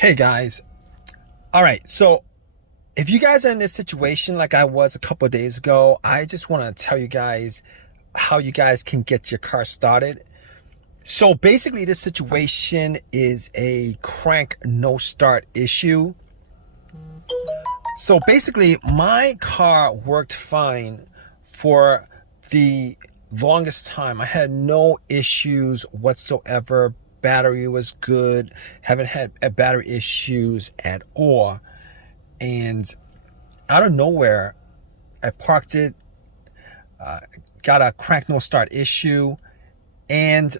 Hey guys. All right. So if you guys are in this situation like I was a couple of days ago, I just want to tell you guys how you guys can get your car started. So basically this situation is a crank no start issue. So basically my car worked fine for the longest time. I had no issues whatsoever. Battery was good. Haven't had battery issues at all. And out of nowhere, I parked it, got a crank no start issue. And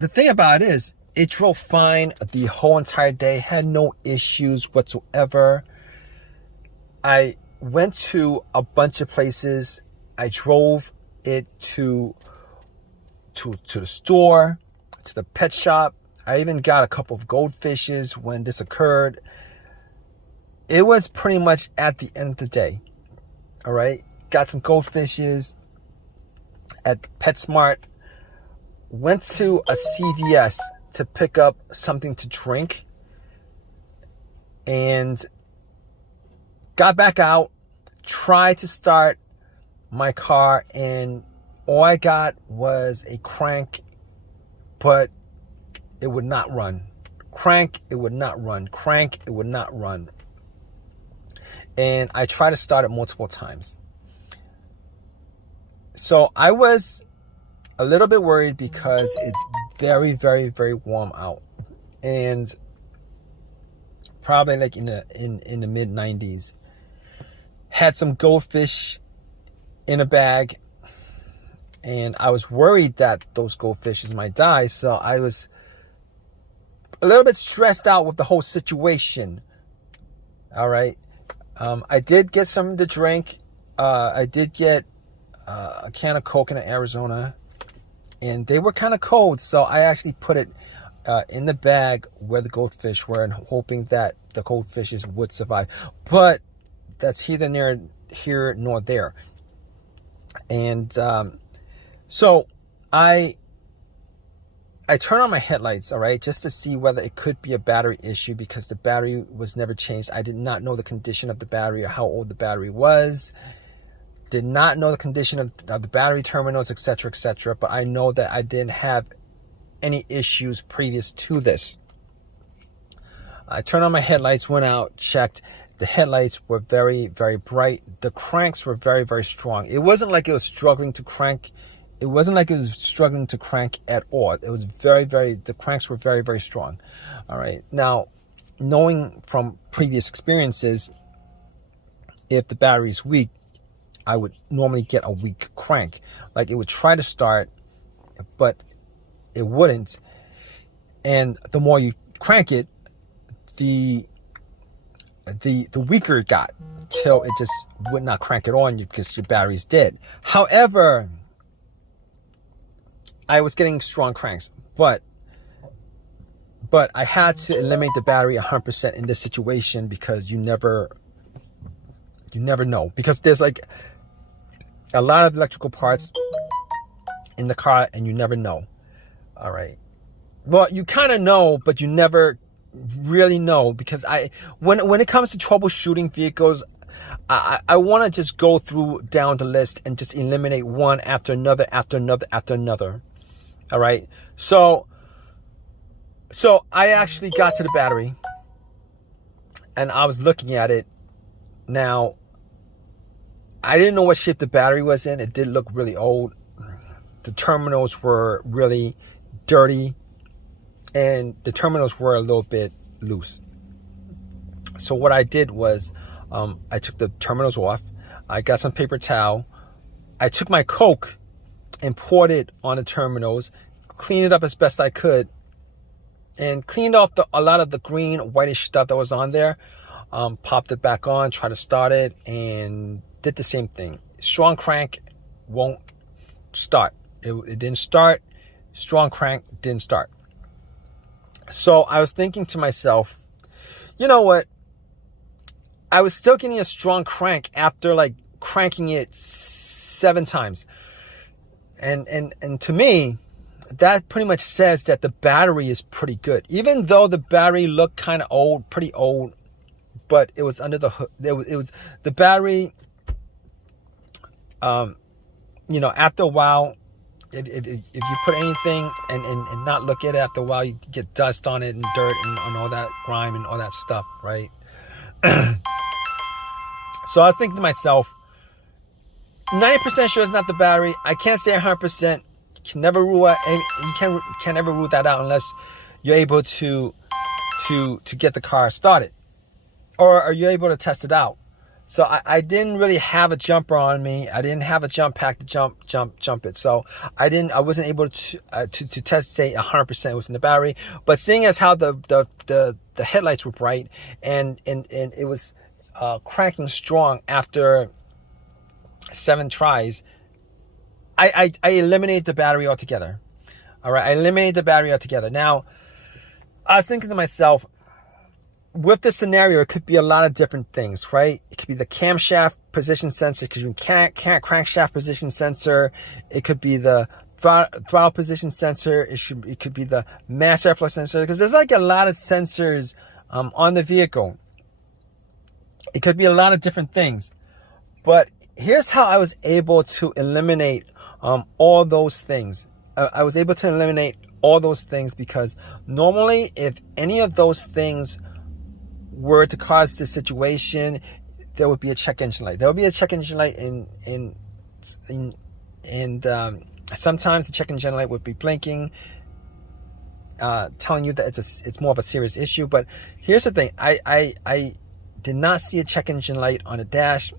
the thing about it is, it drove fine the whole entire day, had no issues whatsoever. I went to a bunch of places. I drove it to the store, to the pet shop. I even got a couple of goldfishes when this occurred. It was pretty much at the end of the day. All right. Got some goldfishes at PetSmart. Went to a CVS to pick up something to drink. And got back out. Tried to start my car. And all I got was a crank, but it would not run. Crank, it would not run. Crank, it would not run. And I tried to start it multiple times. So I was a little bit worried because it's very, very, very warm out. And probably like in the mid 90s. Had some goldfish in a bag. And I was worried that those goldfishes might die. So I was a little bit stressed out with the whole situation. All right. I did get something to drink. I did get a can of Coke in Arizona. And they were kind of cold. So I actually put it in the bag where the goldfish were and hoping that the goldfishes would survive. But that's neither here nor there. And so I turned on my headlights, all right, just to see whether it could be a battery issue because the battery was never changed. I did not know the condition of the battery or how old the battery was. Did not know the condition of the battery terminals, etc., etc. But I know that I didn't have any issues previous to this. I turned on my headlights, went out, checked. The headlights were very, very bright. The cranks were very, very strong. It wasn't like it was struggling to crank. It wasn't like it was struggling to crank at all. It was the cranks were very, very strong. All right. Now, knowing from previous experiences, if the battery is weak, I would normally get a weak crank. Like it would try to start, but it wouldn't. And the more you crank it, the weaker it got till it just would not crank it on you because your battery's dead. However, I was getting strong cranks, but I had to eliminate the battery 100% in this situation because you never know, because there's like a lot of electrical parts in the car and you never know. All right. Well, you kind of know, but you never really know because when it comes to troubleshooting vehicles, I want to just go down the list and just eliminate one after another, after another, after another. All right. So I actually got to the battery and I was looking at it. Now, I didn't know what shape the battery was in. It did look really old. The terminals were really dirty and the terminals were a little bit loose. So what I did was I took the terminals off. I got some paper towel. I took my Coke and poured it on the terminals, cleaned it up as best I could, and cleaned off a lot of the green, whitish stuff that was on there. Popped it back on, tried to start it, and did the same thing. Strong crank won't start. It didn't start. Strong crank didn't start. So I was thinking to myself, you know what? I was still getting a strong crank after like cranking it 7 times. And to me, that pretty much says that the battery is pretty good. Even though the battery looked kind of old, pretty old, but it was under the hood. It was the battery. You know, after a while, if you put anything and not look at it, after a while you get dust on it and dirt and all that grime and all that stuff, right? So I was thinking to myself, 90% sure it's not the battery. I can't say 100%. You can never rule out, and you can never rule that out unless you're able to get the car started, or are you able to test it out? So I didn't really have a jumper on me. I didn't have a jump pack to jump it. So I wasn't able to test, say 100% it was in the battery. But seeing as how the headlights were bright and it was cranking strong after 7 tries, I eliminated the battery altogether. All right, I eliminated the battery altogether. Now, I was thinking to myself, with this scenario, it could be a lot of different things, right? It could be the camshaft position sensor, it could be crankshaft position sensor, it could be the throttle position sensor, it could be the mass airflow sensor, because there's like a lot of sensors on the vehicle. It could be a lot of different things. But here's how I was able to eliminate all those things. I was able to eliminate all those things because normally if any of those things were to cause this situation, there would be a check engine light. There would be a check engine light and sometimes the check engine light would be blinking, telling you that it's more of a serious issue. But here's the thing: I did not see a check engine light on the dash.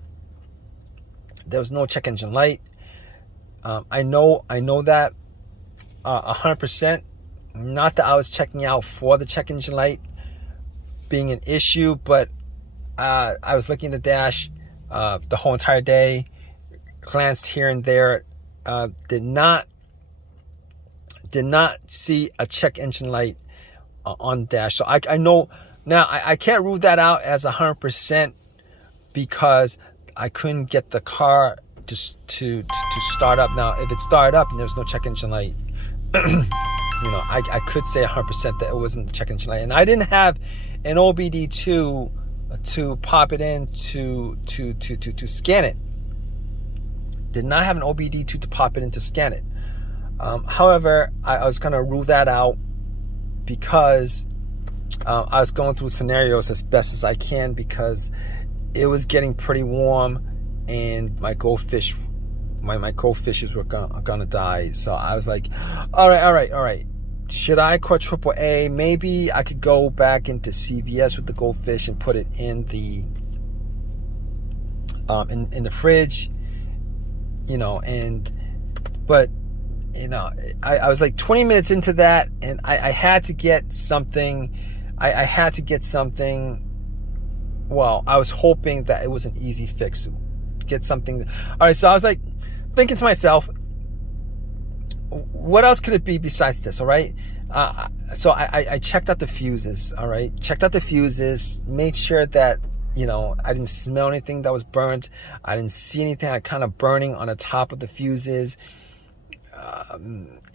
There was no check engine light. I know that 100%. Not that I was checking out for the check engine light being an issue, but I was looking at the dash the whole entire day, glanced here and there, did not see a check engine light on the dash. So I know now I can't rule that out as 100% because I couldn't get the car to start up. Now if it started up and there was no check engine light, you know, I could say 100% that it wasn't check engine light. And I didn't have an OBD2 to pop it in to scan it. Did not have an OBD2 to pop it in to scan it. However, I was going to rule that out because I was going through scenarios as best as I can because it was getting pretty warm and my goldfish my goldfishes were gonna die. So I was like, all right. Should I call AAA? Maybe I could go back into CVS with the goldfish and put it in the in the fridge, you know. But you know, I was like 20 minutes into that, and I had to get something. I had to get something. Well, I was hoping that it was an easy fix. Get something. All right, so I was like thinking to myself, what else could it be besides this? All right. So I checked out the fuses. All right. Checked out the fuses, made sure that, you know, I didn't smell anything that was burnt. I didn't see anything kind of burning on the top of the fuses.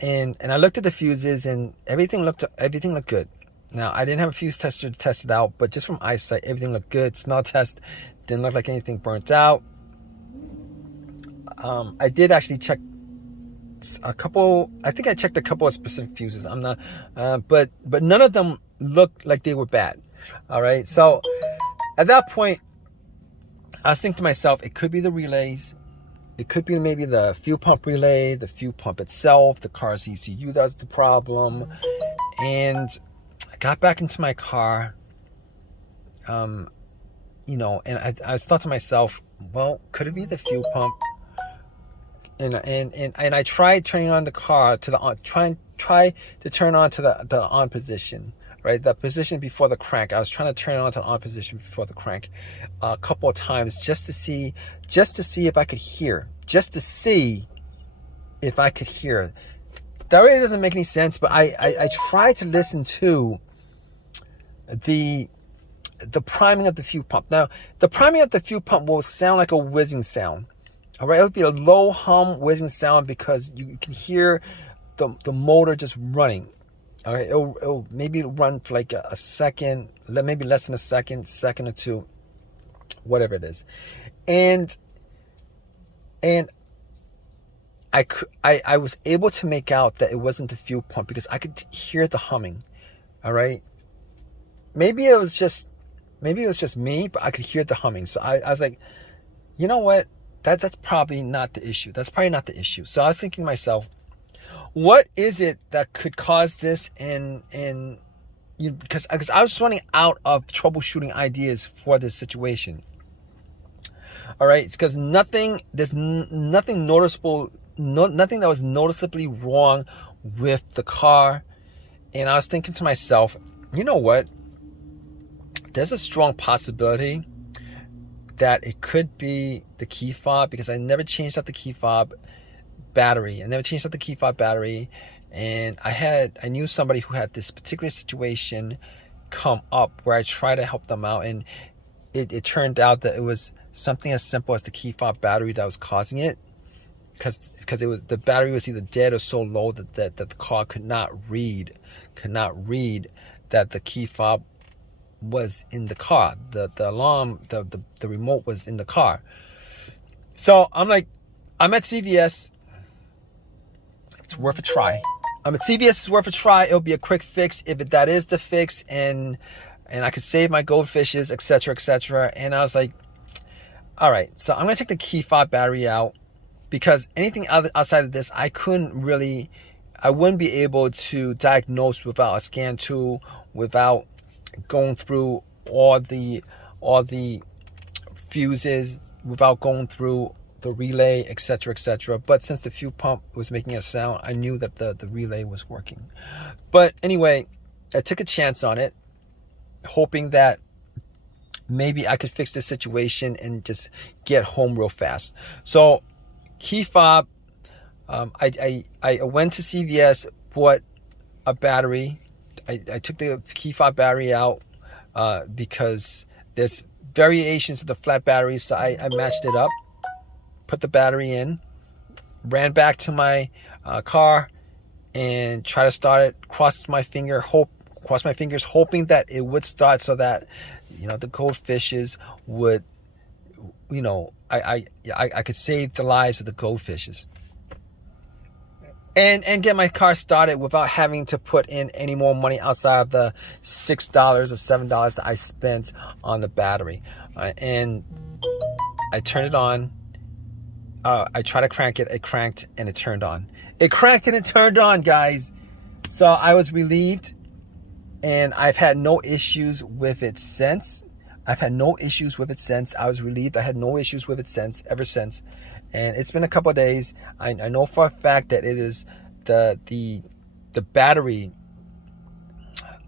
And I looked at the fuses and everything looked good. Now, I didn't have a fuse tester to test it out, but just from eyesight, everything looked good. Smell test didn't look like anything burnt out. I did actually check a couple. I think I checked a couple of specific fuses. I'm not, but none of them looked like they were bad. All right. So at that point, I was thinking to myself, it could be the relays. It could be maybe the fuel pump relay, the fuel pump itself, the car's ECU that's the problem. And I got back into my car, you know, and I thought to myself, well, could it be the fuel pump? And I tried turning on the car to the on, try to turn on to the on position, right? The position before the crank. I was trying to turn it on to the on position before the crank a couple of times just to see if I could hear, That really doesn't make any sense, but I tried to listen to the priming of the fuel pump. Now, the priming of the fuel pump will sound like a whizzing sound. All right, it would be a low hum whizzing sound because you can hear the motor just running. All right, it'll maybe run for like a second, maybe less than a second or two, whatever it is, and I was able to make out that it wasn't the fuel pump because I could hear the humming. All right, maybe it was just me, but I could hear the humming. So I was like, you know what? That's probably not the issue. That's probably not the issue. So I was thinking to myself, what is it that could cause this? Because I was running out of troubleshooting ideas for this situation. All right, it's because there's nothing noticeable, nothing that was noticeably wrong with the car. And I was thinking to myself, you know what? There's a strong possibility that it could be the key fob, because I never changed out the key fob battery. And I knew somebody who had this particular situation come up where I tried to help them out, and it turned out that it was something as simple as the key fob battery that was causing it, because the battery was either dead or so low that the car could not read that the key fob was in the car. The alarm, the remote was in the car. So I'm at CVS. It's worth a try. I'm at CVS. It's worth a try. It'll be a quick fix if that is the fix, and I could save my goldfishes, etc., etc. And I was like, all right, so I'm gonna take the key fob battery out, because anything outside of this, I wouldn't be able to diagnose without a scan tool, without going through all the fuses, without going through the relay, etc., etc. But since the fuel pump was making a sound, I knew that the relay was working. But anyway, I took a chance on it, hoping that maybe I could fix the situation and just get home real fast. So key fob, I went to CVS, bought a battery. I took the key fob battery out because there's variations of the flat batteries, so I matched it up, put the battery in, ran back to my car and tried to start it, crossed my fingers hoping that it would start, so that the goldfishes would, I could save the lives of the goldfishes and get my car started without having to put in any more money outside of the $6 or $7 that I spent on the battery. And I turned it on. I tried to crank it. It cranked and it turned on. It cranked and it turned on, guys. So I was relieved, and I've had no issues with it since. I was relieved. I had no issues with it ever since. And it's been a couple of days. I know for a fact that it is the battery,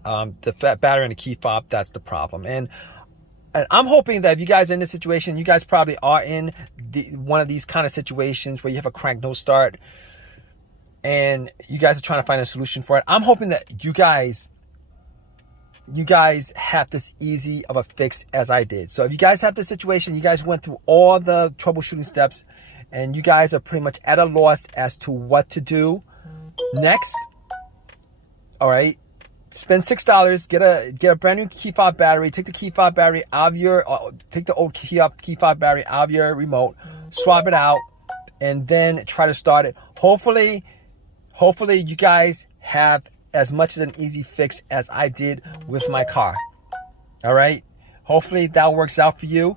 the fat battery and the key fob that's the problem. And I'm hoping that if you guys are in this situation, you guys probably are in one of these kind of situations where you have a crank no start, and you guys are trying to find a solution for it. I'm hoping that you guys have this easy of a fix as I did. So if you guys have this situation, you guys went through all the troubleshooting steps, and you guys are pretty much at a loss as to what to do next. All right, spend $6, get a brand new key fob battery. Take the key fob battery out of take the old key fob battery out of your remote, swap it out, and then try to start it. Hopefully you guys have as much as an easy fix as I did with my car. All right, hopefully that works out for you.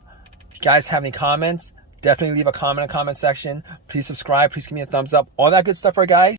If you guys have any comments, definitely leave a comment in the comment section. Please subscribe. Please give me a thumbs up. All that good stuff, right, guys?